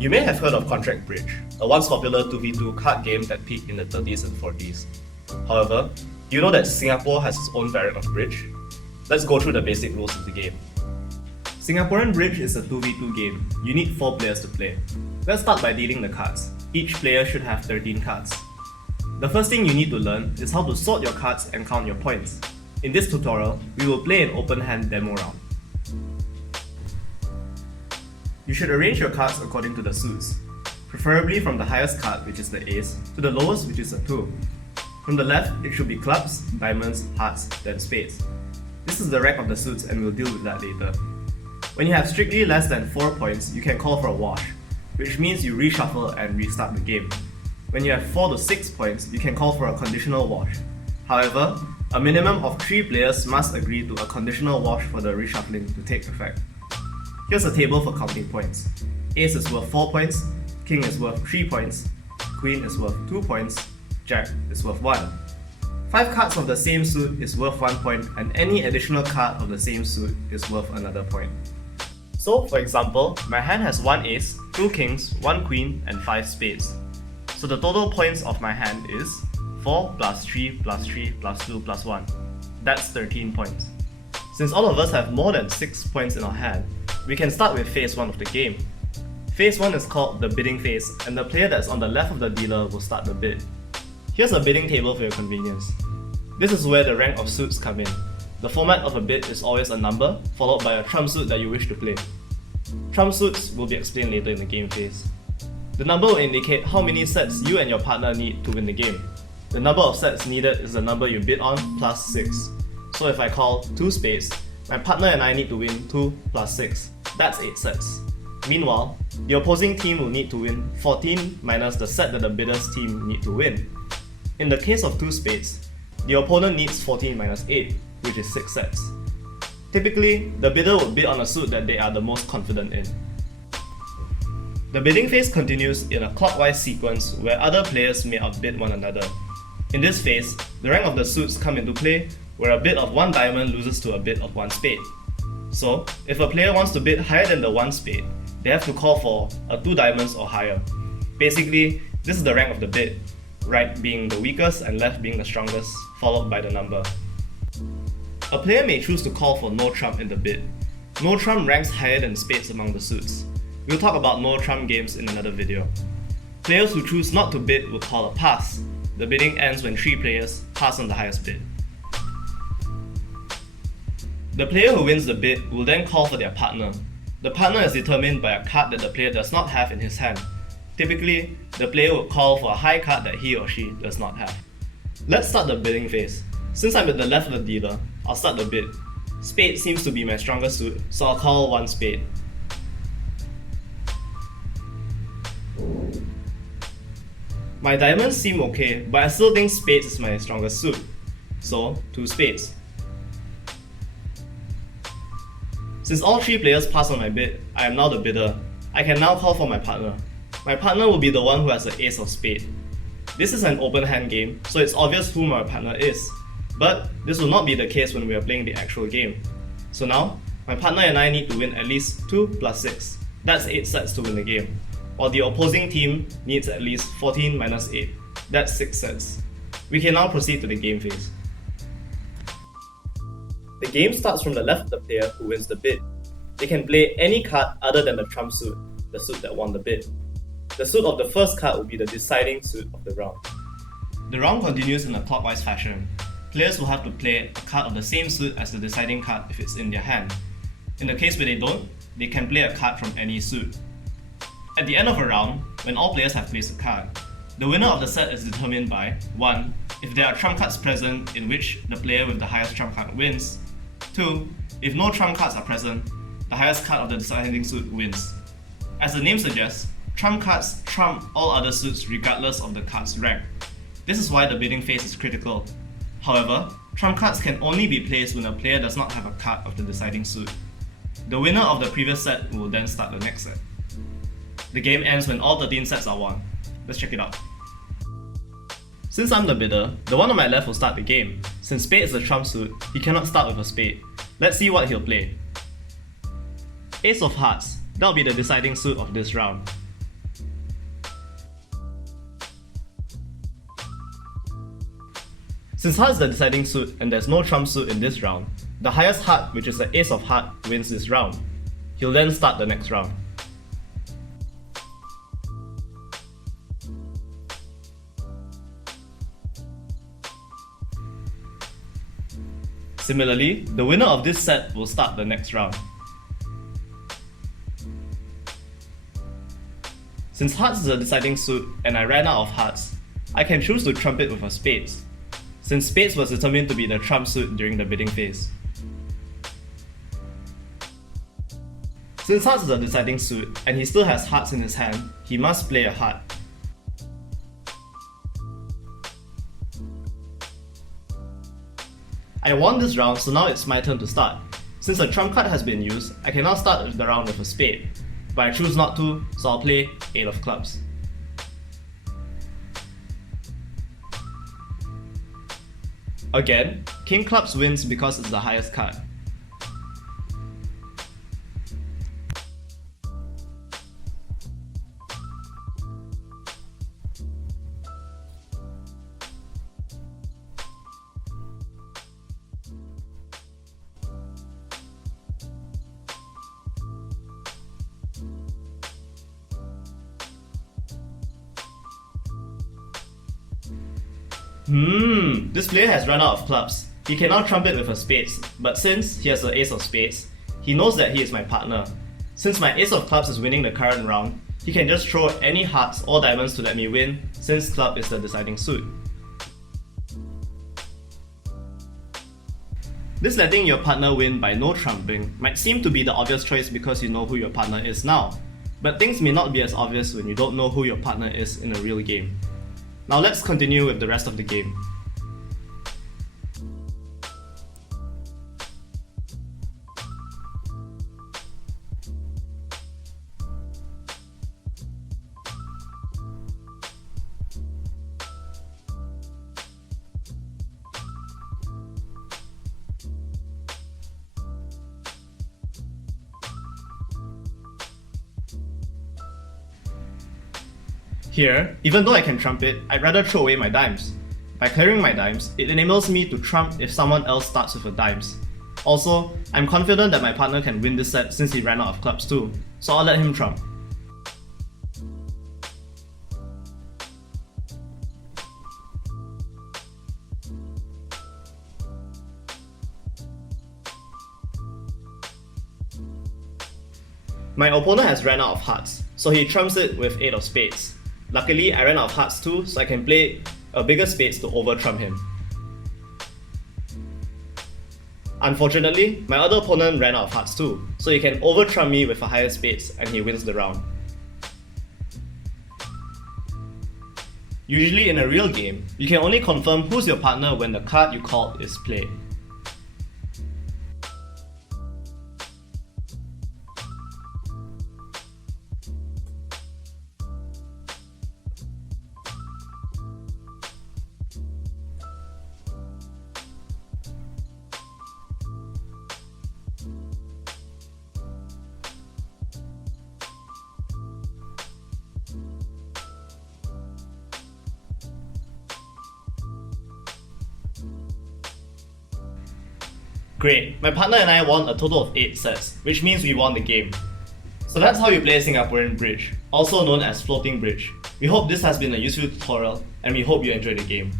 You may have heard of Contract Bridge, a once popular 2v2 card game that peaked in the 30s and 40s. However, do you know that Singapore has its own variant of Bridge? Let's go through the basic rules of the game. Singaporean Bridge is a 2v2 game. You need 4 players to play. Let's start by dealing the cards. Each player should have 13 cards. The first thing you need to learn is how to sort your cards and count your points. In this tutorial, we will play an open hand demo round. You should arrange your cards according to the suits, preferably from the highest card, which is the ace, to the lowest, which is a 2. From the left, it should be clubs, diamonds, hearts, then spades. This is the rank of the suits and we'll deal with that later. When you have strictly less than 4 points, you can call for a wash, which means you reshuffle and restart the game. When you have 4 to 6 points, you can call for a conditional wash. However, a minimum of 3 players must agree to a conditional wash for the reshuffling to take effect. Here's a table for counting points. Ace is worth 4 points, King is worth 3 points, Queen is worth 2 points, Jack is worth 1. 5 cards of the same suit is worth 1 point, and any additional card of the same suit is worth another point. So, for example, my hand has 1 ace, 2 kings, 1 queen, and 5 spades. So the total points of my hand is 4 plus 3 plus 3 plus 2 plus 1. That's 13 points. Since all of us have more than 6 points in our hand, we can start with phase 1 of the game. Phase 1 is called the bidding phase, and the player that's on the left of the dealer will start the bid. Here's a bidding table for your convenience. This is where the rank of suits come in. The format of a bid is always a number, followed by a trump suit that you wish to play. Trump suits will be explained later in the game phase. The number will indicate how many sets you and your partner need to win the game. The number of sets needed is the number you bid on plus 6. So if I call 2 spades, my partner and I need to win 2 plus 6. That's 8 sets. Meanwhile, the opposing team will need to win 14 minus the set that the bidder's team need to win. In the case of 2 spades, the opponent needs 14 minus 8, which is 6 sets. Typically, the bidder would bid on a suit that they are the most confident in. The bidding phase continues in a clockwise sequence where other players may outbid one another. In this phase, the rank of the suits come into play where a bid of 1 diamond loses to a bid of 1 spade. So, if a player wants to bid higher than the 1 spade, they have to call for a 2 diamonds or higher. Basically, this is the rank of the bid, right being the weakest and left being the strongest, followed by the number. A player may choose to call for no trump in the bid. No trump ranks higher than spades among the suits. We'll talk about no trump games in another video. Players who choose not to bid will call a pass. The bidding ends when 3 players pass on the highest bid. The player who wins the bid will then call for their partner. The partner is determined by a card that the player does not have in his hand. Typically, the player will call for a high card that he or she does not have. Let's start the bidding phase. Since I'm at the left of the dealer, I'll start the bid. Spade seems to be my strongest suit, so I'll call 1 spade. My diamonds seem okay, but I still think spades is my strongest suit, so 2 spades. Since all 3 players pass on my bid, I am now the bidder. I can now call for my partner. My partner will be the one who has the ace of spade. This is an open hand game, so it's obvious who my partner is. But this will not be the case when we are playing the actual game. So now, my partner and I need to win at least 2 plus 6. That's 8 sets to win the game. While the opposing team needs at least 14 minus 8. That's 6 sets. We can now proceed to the game phase. The game starts from the left of the player who wins the bid. They can play any card other than the trump suit, the suit that won the bid. The suit of the first card will be the deciding suit of the round. The round continues in a clockwise fashion. Players will have to play a card of the same suit as the deciding card if it's in their hand. In the case where they don't, they can play a card from any suit. At the end of a round, when all players have placed a card, the winner of the set is determined by 1. If there are trump cards present in which the player with the highest trump card wins. 2. If no trump cards are present, the highest card of the deciding suit wins. As the name suggests, trump cards trump all other suits regardless of the card's rank. This is why the bidding phase is critical. However, trump cards can only be placed when a player does not have a card of the deciding suit. The winner of the previous set will then start the next set. The game ends when all 13 sets are won. Let's check it out. Since I'm the bidder, the one on my left will start the game. Since spade is a trump suit, he cannot start with a spade. Let's see what he'll play. Ace of hearts, that'll be the deciding suit of this round. Since heart is the deciding suit and there's no trump suit in this round, the highest heart, which is the ace of heart, wins this round. He'll then start the next round. Similarly, the winner of this set will start the next round. Since hearts is a deciding suit and I ran out of hearts, I can choose to trump it with a spades, since spades was determined to be the trump suit during the bidding phase. Since hearts is a deciding suit and he still has hearts in his hand, he must play a heart. I won this round, so now it's my turn to start. Since the trump card has been used, I can now start the round with a spade, but I choose not to, so I'll play 8 of clubs. Again, king clubs wins because it's the highest card. This player has run out of clubs. He can now trump it with a spades, but since he has the ace of spades, he knows that he is my partner. Since my ace of clubs is winning the current round, he can just throw any hearts or diamonds to let me win, since club is the deciding suit. This letting your partner win by no trumping might seem to be the obvious choice because you know who your partner is now, but things may not be as obvious when you don't know who your partner is in a real game. Now let's continue with the rest of the game. Here, even though I can trump it, I'd rather throw away my dimes. By clearing my dimes, it enables me to trump if someone else starts with a dimes. Also, I'm confident that my partner can win this set since he ran out of clubs too, so I'll let him trump. My opponent has ran out of hearts, so he trumps it with 8 of spades. Luckily, I ran out of hearts too, so I can play a bigger spades to over-trump him. Unfortunately, my other opponent ran out of hearts too, so he can over-trump me with a higher spades and he wins the round. Usually in a real game, you can only confirm who's your partner when the card you called is played. Great, my partner and I won a total of 8 sets, which means we won the game. So that's how you play Singaporean Bridge, also known as floating bridge. We hope this has been a useful tutorial and we hope you enjoyed the game.